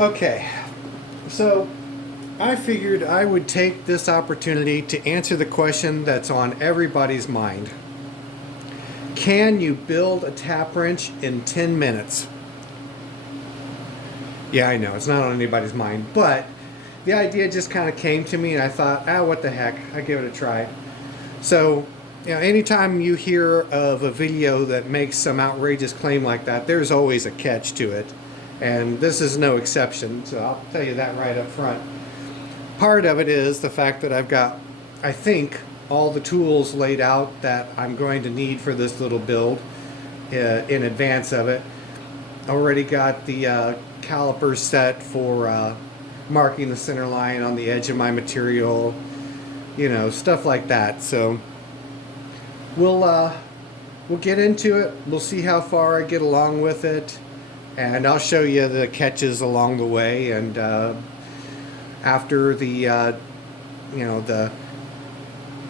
Okay, so I figured I would take this opportunity to answer the question that's on everybody's mind. Can you build a tap wrench in 10 minutes? Yeah, I know, it's not on anybody's mind, but the idea just kind of came to me and I thought, what the heck, I'll give it a try. So, anytime you hear of a video that makes some outrageous claim like that, there's always a catch to it. And this is no exception, so I'll tell you that right up front. Part of it is the fact that I've got, I think, all the tools laid out that I'm going to need for this little build in advance of it. Already got the calipers set for marking the center line on the edge of my material, stuff like that. So we'll get into it. We'll see how far I get along with it. And I'll show you the catches along the way. And after the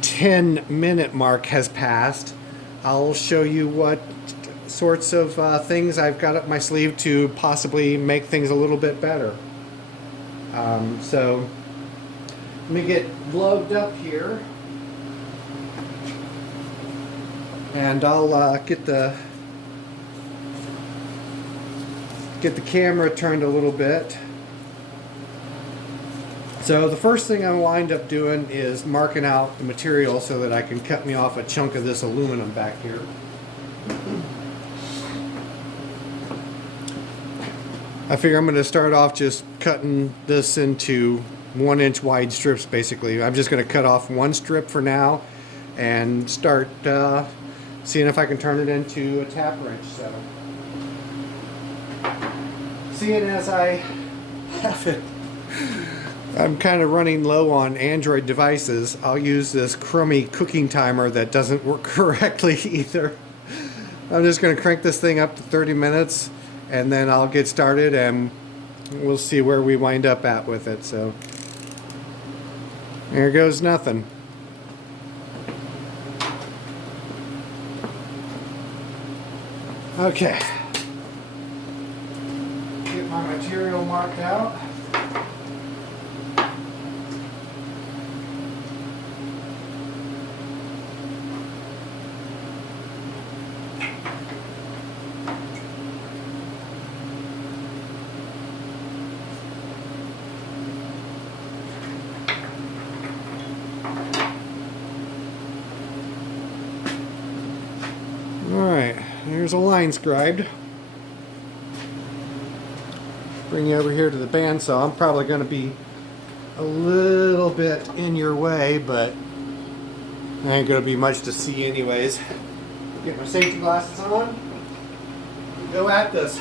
10-minute mark has passed, I'll show you what sorts of things I've got up my sleeve to possibly make things a little bit better. So let me get gloved up here. And I'll get the camera turned a little bit. So the first thing I wind up doing is marking out the material so that I can cut me off a chunk of this aluminum back here. I figure I'm going to start off just cutting this into 1-inch wide strips basically. I'm just going to cut off one strip for now and start seeing if I can turn it into a tap wrench. So, seeing as I have it, I'm kind of running low on Android devices, I'll use this crummy cooking timer that doesn't work correctly either. I'm just going to crank this thing up to 30 minutes and then I'll get started and we'll see where we wind up at with it. So there goes nothing. Okay. Get my material marked out. Alright, here's a line scribed. Bring you over here to the bandsaw. I'm probably going to be a little bit in your way, but ain't going to be much to see anyways. Get my safety glasses on. Go at this.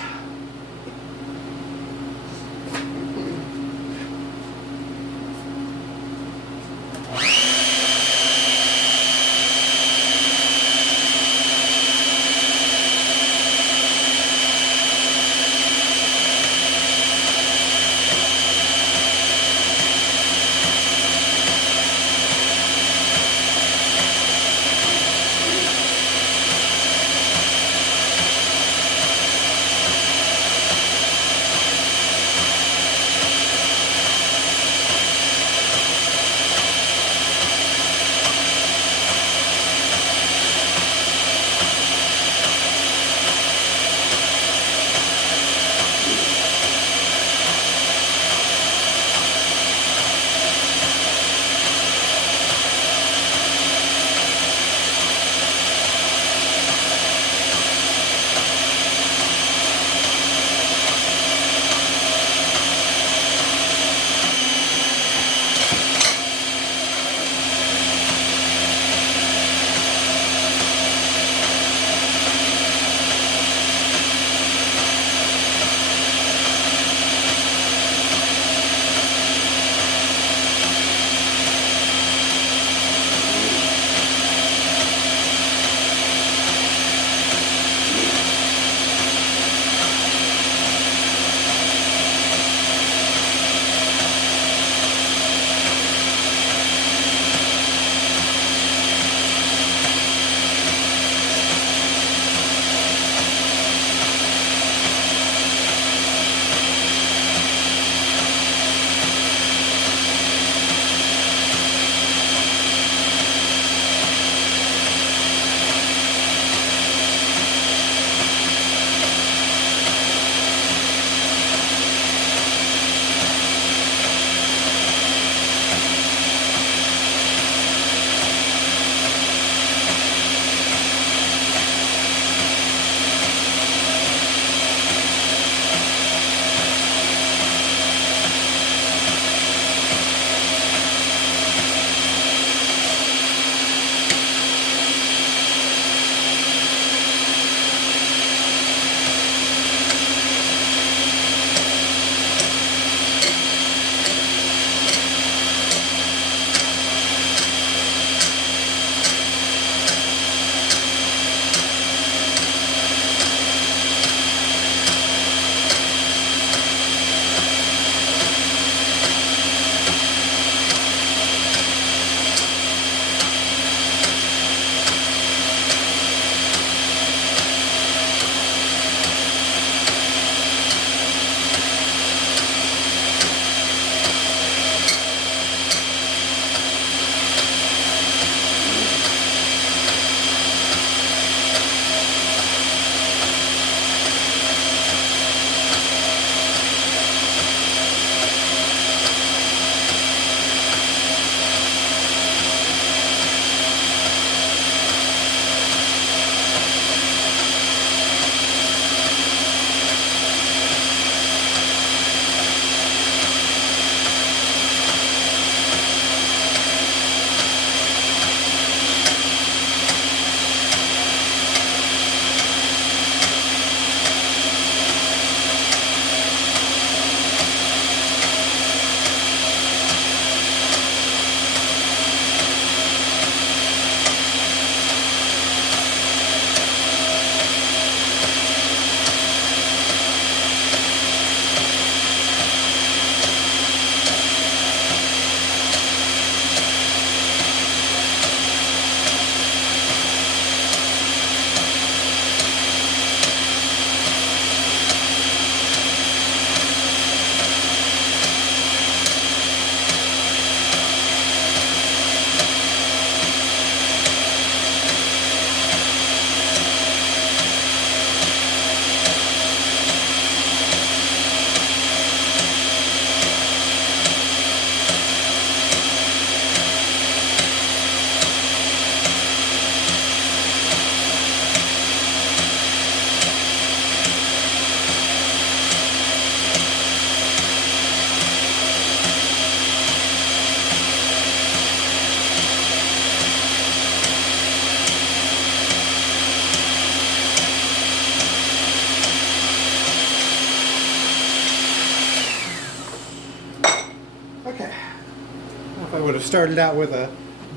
would have started out with a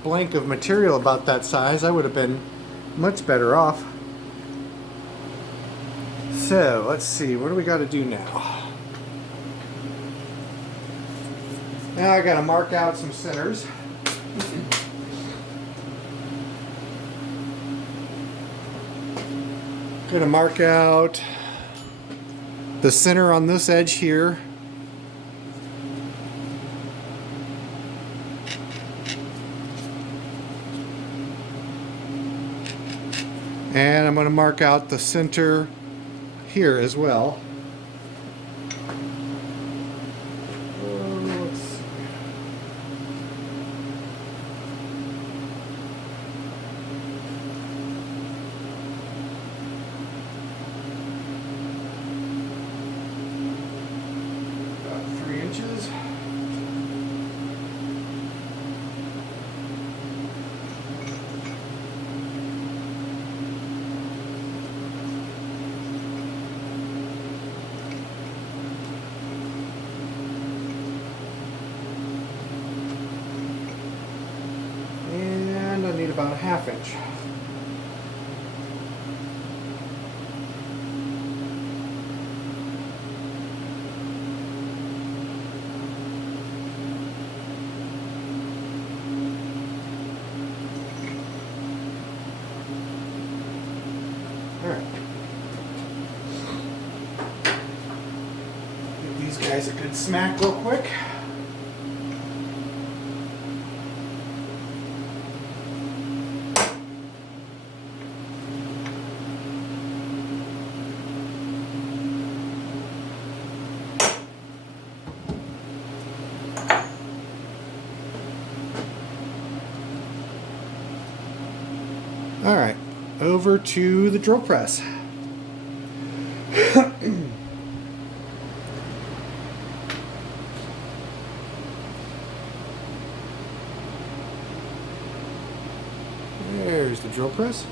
blank of material about that size, I would have been much better off. So let's see, what do we got to do now? Now I got to mark out some centers. I'm going to mark out the center on this edge here. And I'm going to mark out the center here as well. Let's see. About 3 inches. Need about a 1/2 inch. All right. Give these guys a good smack real quick. All right, over to the drill press. There's the drill press.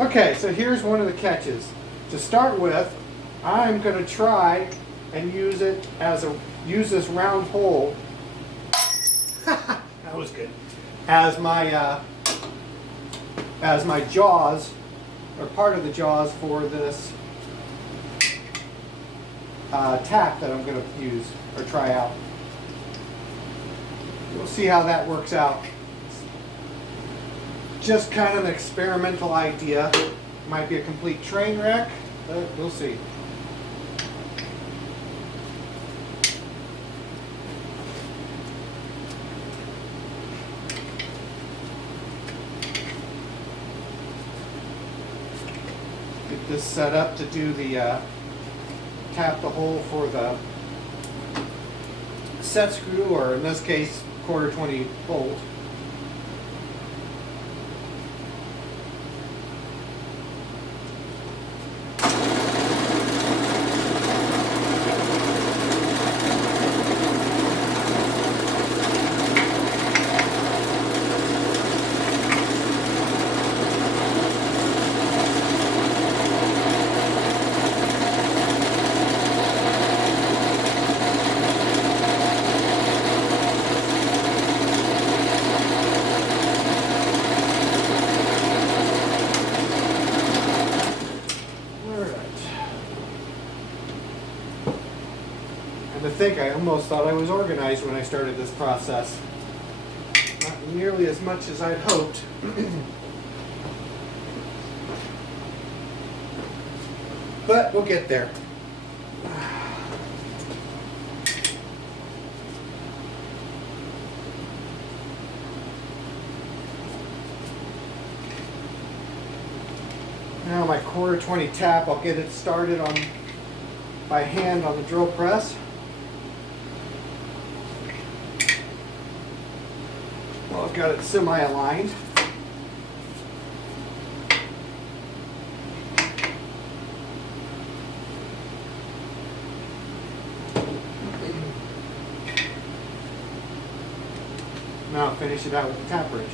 Okay, so here's one of the catches. To start with, I'm going to try and use this round hole. That was good. As my jaws, or part of the jaws for this tack that I'm going to use or try out. We'll see how that works out. Just kind of an experimental idea. Might be a complete train wreck, but we'll see. Get this set up to do the tap the hole for the set screw, or in this case, 1/4-20 bolt. think I almost thought I was organized when I started this process. Not nearly as much as I'd hoped. But we'll get there. Now my 1/4 tap, I'll get it started on by hand on the drill press. Well, I've got it semi-aligned. Now I'll finish it out with the tap wrench.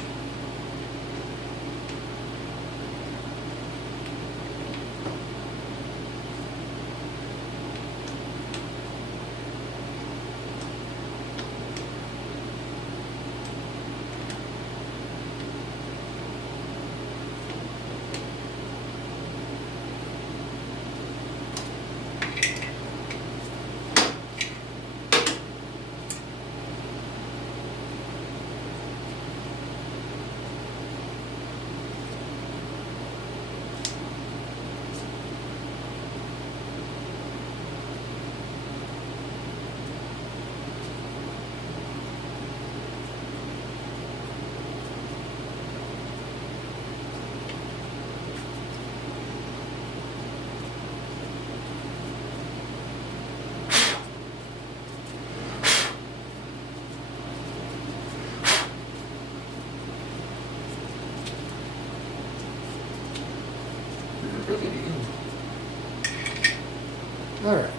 All right.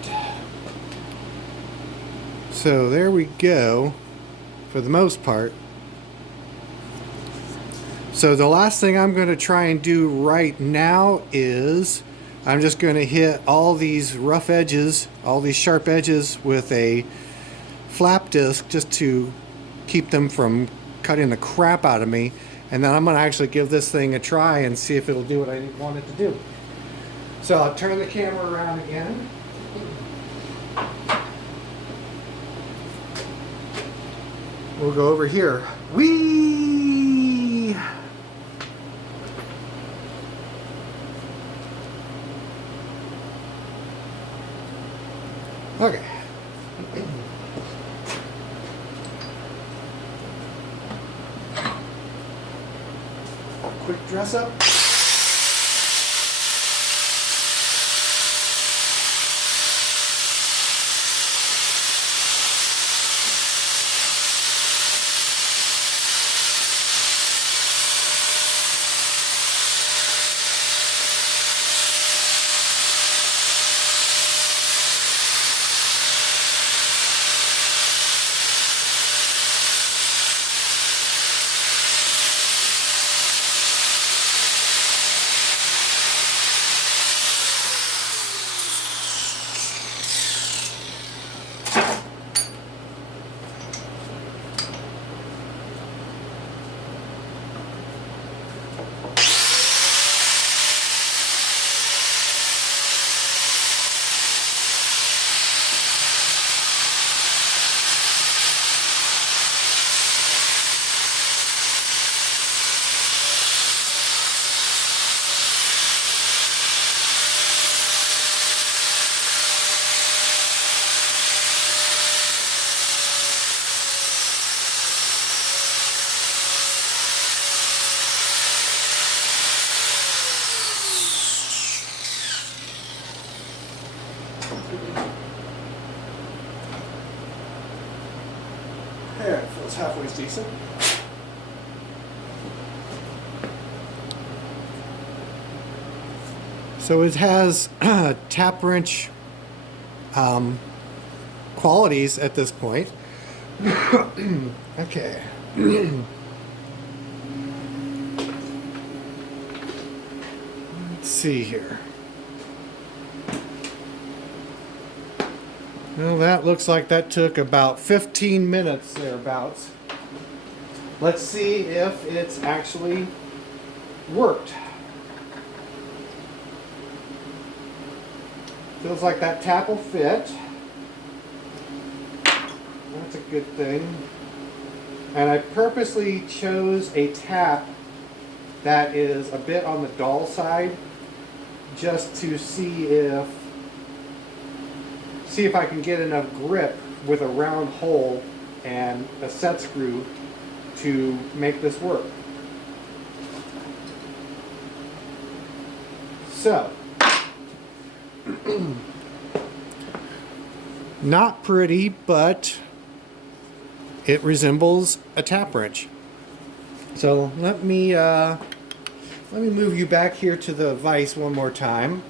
So there we go for the most part. So the last thing I'm going to try and do right now is I'm just going to hit all these rough edges, all these sharp edges with a flap disc just to keep them from cutting the crap out of me. And then I'm going to actually give this thing a try and see if it'll do what I want it to do. So I'll turn the camera around again. We'll go over here. Whee! Okay. Quick dress up. There, it feels halfway decent. So it has tap wrench qualities at this point. Okay. Let's see here. Well, that looks like that took about 15 minutes thereabouts. Let's see if it's actually worked. Feels like that tap will fit. good thing. And I purposely chose a tap that is a bit on the dull side, just to see if I can get enough grip with a round hole and a set screw to make this work. So, not pretty, but it resembles a tap wrench. So let me move you back here to the vise one more time.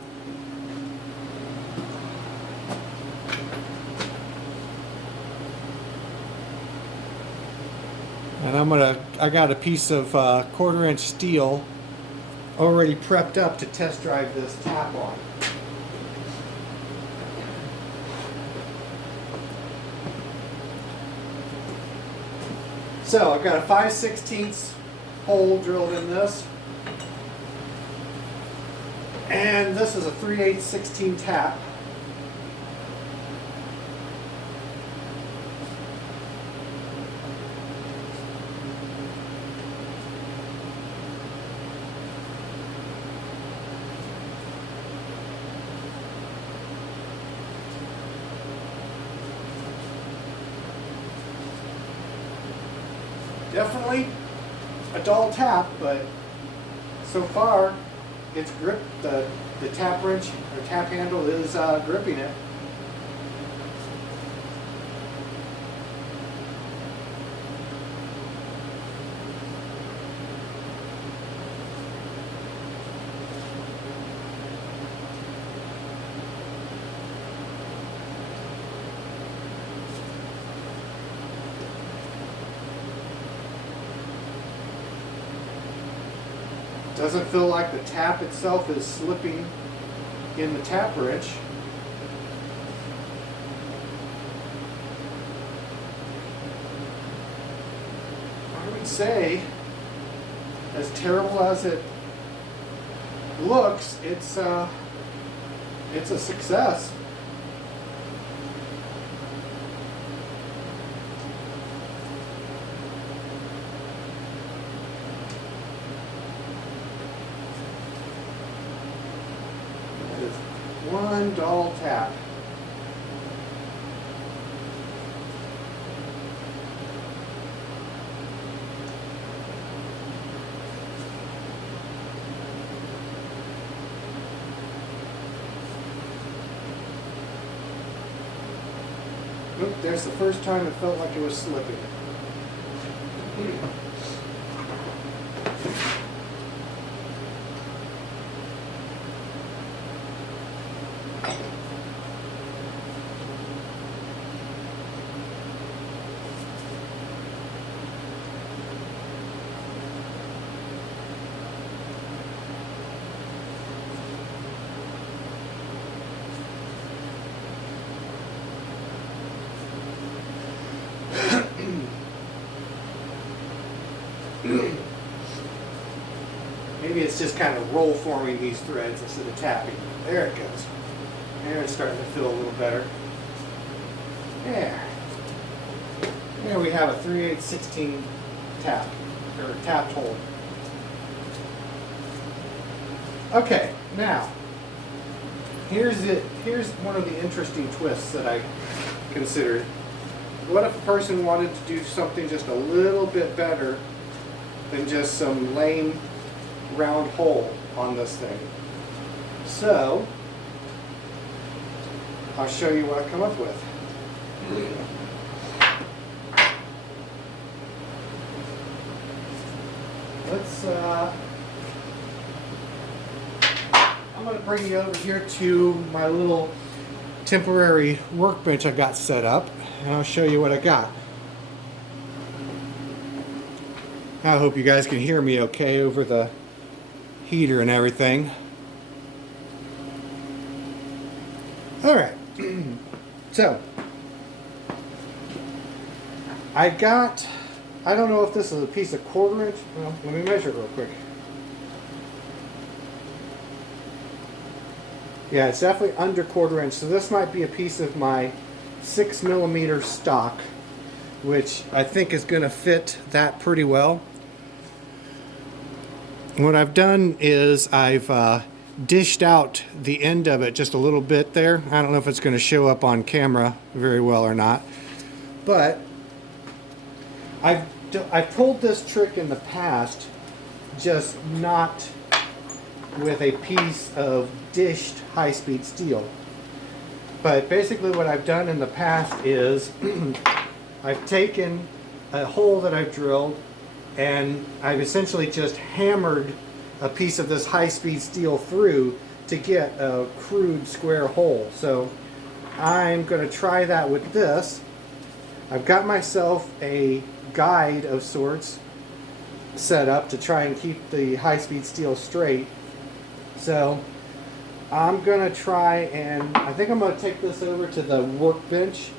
And I got a piece of 1/4 inch steel already prepped up to test drive this tap on. So I've got a 5/16 hole drilled in this, and this is a 3/8 tap. Definitely a dull tap, but so far it's gripped. The tap wrench or tap handle is gripping it. Doesn't feel like the tap itself is slipping in the tap wrench. I would say, as terrible as it looks, it's a success. One dull tap. Oop, there's the first time it felt like it was slipping. Maybe it's just kind of roll forming these threads instead of tapping. There it goes. There it's starting to feel a little better. There. There we have a 3/8 tap, or tapped hole. Okay, now here's it. Here's one of the interesting twists that I considered. What if a person wanted to do something just a little bit better than just some lame round hole on this thing? So I'll show you what I've come up with. I'm going to bring you over here to my little temporary workbench I got set up, and I'll show you what I got. I hope you guys can hear me okay over the heater and everything. Alright, so I don't know if this is a piece of 1/4 inch. Well, let me measure it real quick. Yeah, it's definitely under 1/4 inch, so this might be a piece of my 6mm stock which I think is going to fit that pretty well. What I've done is I've dished out the end of it just a little bit there. I don't know if it's going to show up on camera very well or not, but I've pulled this trick in the past, just not with a piece of dished high-speed steel. But basically what I've done in the past is I've taken a hole that I've drilled and I've essentially just hammered a piece of this high-speed steel through to get a crude square hole. So I'm going to try that with this. I've got myself a guide of sorts set up to try and keep the high-speed steel straight. So I'm going to try, and I think I'm going to take this over to the workbench,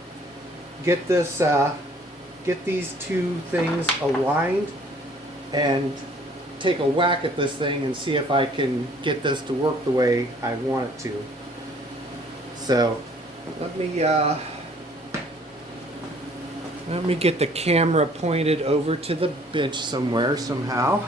get this, get these two things aligned, and take a whack at this thing and see if I can get this to work the way I want it to. So let me get the camera pointed over to the bench somewhere somehow.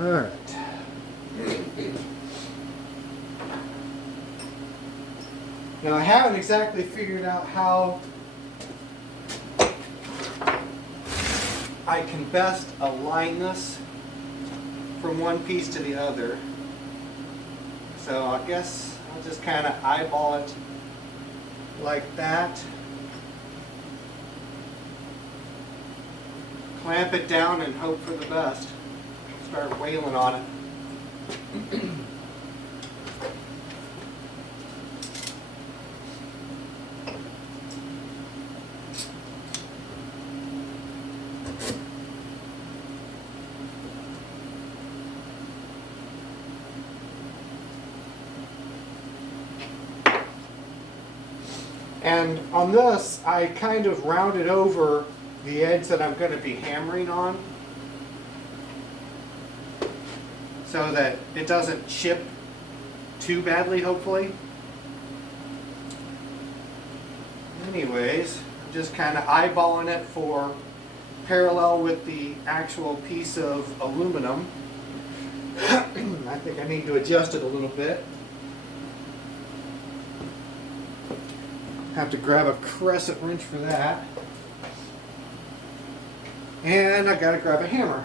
All right. Now I haven't exactly figured out how I can best align this from one piece to the other. So I guess I'll just kind of eyeball it like that. Clamp it down and hope for the best. Start wailing on it. And on this, I kind of rounded over the edge that I'm going to be hammering on, so that it doesn't chip too badly, hopefully. Anyways, I'm just kind of eyeballing it for parallel with the actual piece of aluminum. I think I need to adjust it a little bit. Have to grab a crescent wrench for that. And I gotta grab a hammer.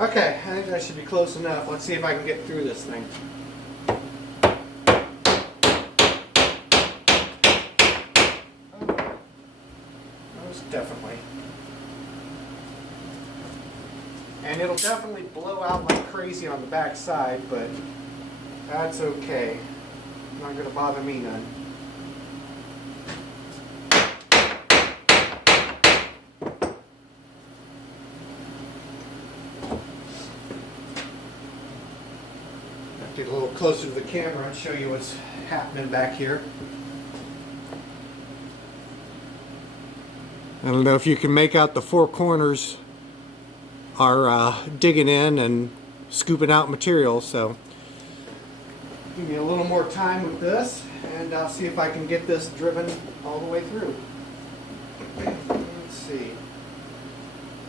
Okay, I think that should be close enough. Let's see if I can get through this thing. Most definitely. And it'll definitely blow out like crazy on the back side, but that's okay. Not going to bother me none. Get a little closer to the camera and show you what's happening back here. I don't know if you can make out the four corners are digging in and scooping out material, so give me a little more time with this and I'll see if I can get this driven all the way through. Let's see.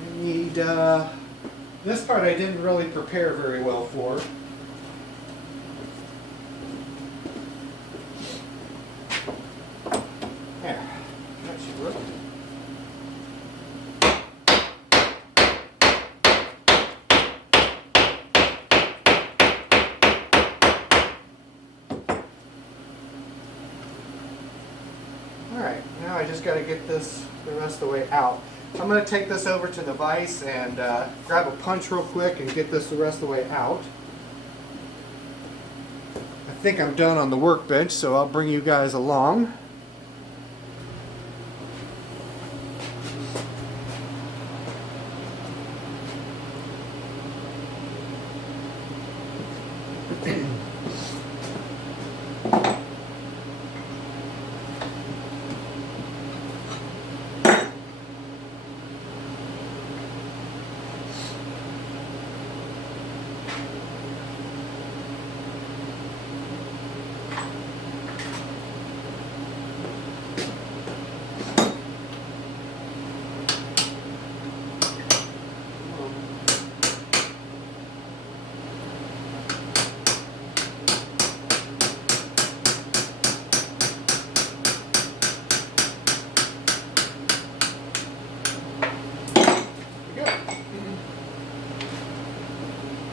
I need this part I didn't really prepare very well for. Alright, just got to get this the rest of the way out. So I'm going to take this over to the vise and grab a punch real quick and get this the rest of the way out. I think I'm done on the workbench, so I'll bring you guys along.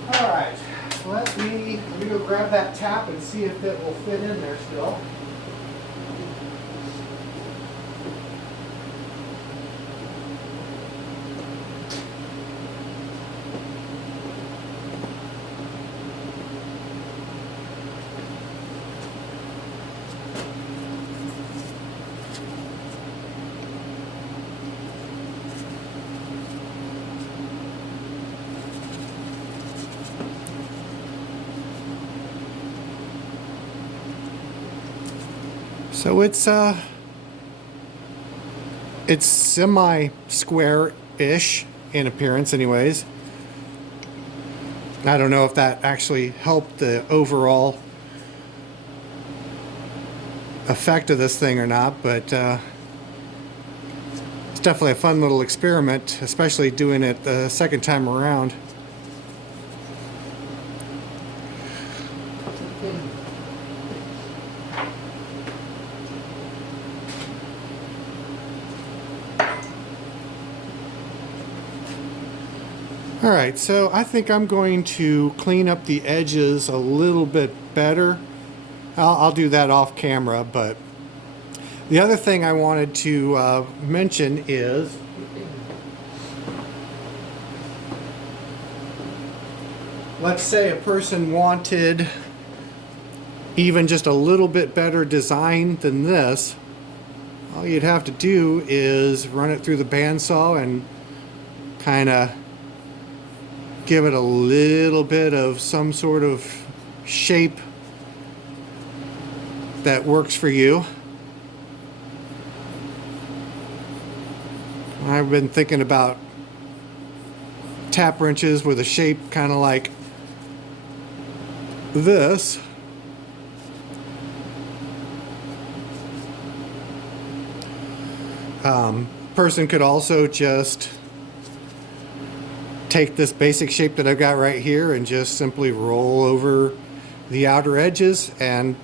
Alright, let me go grab that tap and see if it will fit in there still. So it's semi-square-ish in appearance anyways. I don't know if that actually helped the overall effect of this thing or not, but it's definitely a fun little experiment, especially doing it the second time around. Alright, so I think I'm going to clean up the edges a little bit better. I'll do that off camera, but the other thing I wanted to mention is let's say a person wanted even just a little bit better design than this. All you'd have to do is run it through the bandsaw and kind of give it a little bit of some sort of shape that works for you. I've been thinking about tap wrenches with a shape kind of like this. Person could also just take this basic shape that I've got right here and just simply roll over the outer edges and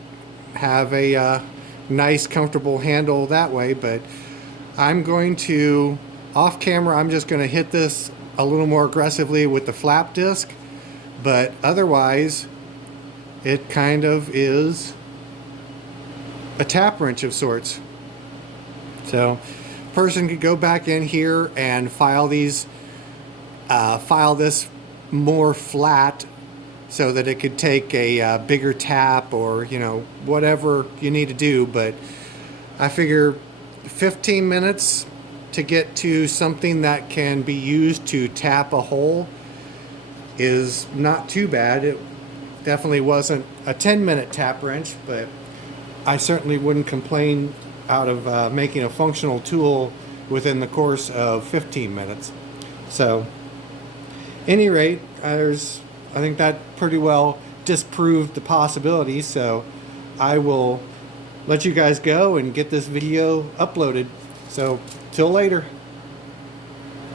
have a nice comfortable handle that way. But I'm going to, off camera, I'm just going to hit this a little more aggressively with the flap disc, but otherwise it kind of is a tap wrench of sorts. So person could go back in here and file this more flat so that it could take a bigger tap, or whatever you need to do. But I figure 15 minutes to get to something that can be used to tap a hole is not too bad. It definitely wasn't a 10-minute tap wrench, but I certainly wouldn't complain out of making a functional tool within the course of 15 minutes. So, any rate, I think that pretty well disproved the possibility. So, I will let you guys go and get this video uploaded. So, till later.